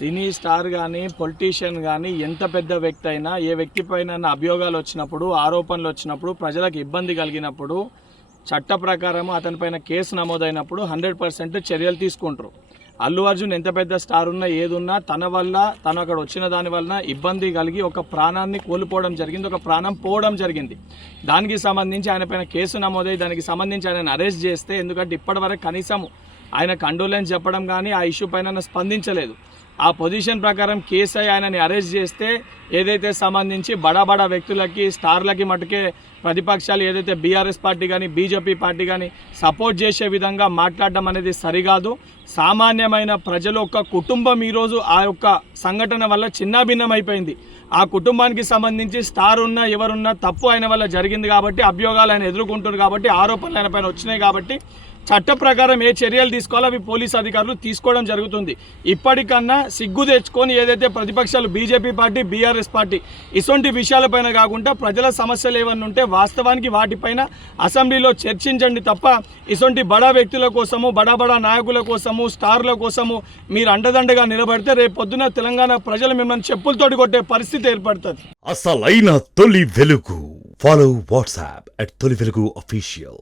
Cine star కానీ politician కానీ ఎంత పెద్ద వ్యక్తి అయినా ఏ వ్యక్తి పైన అభియోగాలు వచ్చినప్పుడు ఆరోపణలు వచ్చినప్పుడు ప్రజలకు ఇబ్బంది కలిగినప్పుడు చట్ట ప్రకారం అతనిపైన కేసు నమోదైనప్పుడు 100% చర్యలు తీసుకుంటారు. అల్లు అర్జున్ ఎంత పెద్ద స్టార్ ఉన్నా ఏదున్నా తన వల్ల తను అక్కడ వచ్చిన దాని వలన ఇబ్బంది కలిగి ఒక ప్రాణాన్ని కోల్పోవడం జరిగింది, ఒక ప్రాణం పోవడం జరిగింది. దానికి సంబంధించి ఆయన పైన కేసు నమోదై దానికి సంబంధించి ఆయన అరెస్ట్ చేస్తే, ఎందుకంటే ఇప్పటివరకు కనీసం ఆయన కండోలెన్స్ చెప్పడం కానీ ఆ ఇష్యూ పైన స్పందించలేదు. ఆ పొజిషన్ ప్రకారం కేసు ఆయనని అరెస్ట్ చేస్తే ఏదైతే సంబంధించి బడా వ్యక్తులకి స్టార్లకి మటుకే ప్రతిపక్షాలు ఏదైతే బీఆర్ఎస్ పార్టీ కానీ బీజేపీ పార్టీ కానీ సపోర్ట్ చేసే విధంగా మాట్లాడడం అనేది సరికాదు. సామాన్యమైన ప్రజల యొక్క కుటుంబం ఈరోజు ఆ యొక్క సంఘటన వల్ల చిన్నాభిన్నమైపోయింది. ఆ కుటుంబానికి సంబంధించి స్టార్ ఉన్నా ఎవరున్నా తప్పు ఆయన వల్ల జరిగింది కాబట్టి అభియోగాలు ఆయన ఎదుర్కొంటున్నారు కాబట్టి ఆరోపణలు ఆయన పైన వచ్చినాయి కాబట్టి చట్ట ప్రకారం ఏ చర్యలు తీసుకోవాలో అవి పోలీసు అధికారులు తీసుకోవడం జరుగుతుంది. ఇప్పటికన్నా సిగ్గు తెచ్చుకొని ఏదైతే ప్రతిపక్షాలు బీజేపీ పార్టీ బీఆర్ఎస్ పార్టీ ఇటువంటి విషయాలపైన కాకుండా ప్రజల సమస్యలు ఏమన్నా ఉంటే వాస్తవానికి వాటిపైన అసెంబ్లీలో చర్చించండి తప్ప ఇటువంటి బడా వ్యక్తుల కోసము బడా నాయకుల కోసము స్టార్ల కోసము మీరు అండదండగా నిలబడితే రేపు పొద్దున తెలంగాణ ప్రజలు మిమ్మల్ని చెప్పులతోటి కొట్టే పరిస్థితి ఏర్పడుతుంది. అసలైన తొలి వెలుగు. ఫాలో వాట్సాప్ @తొలి వెలుగు official.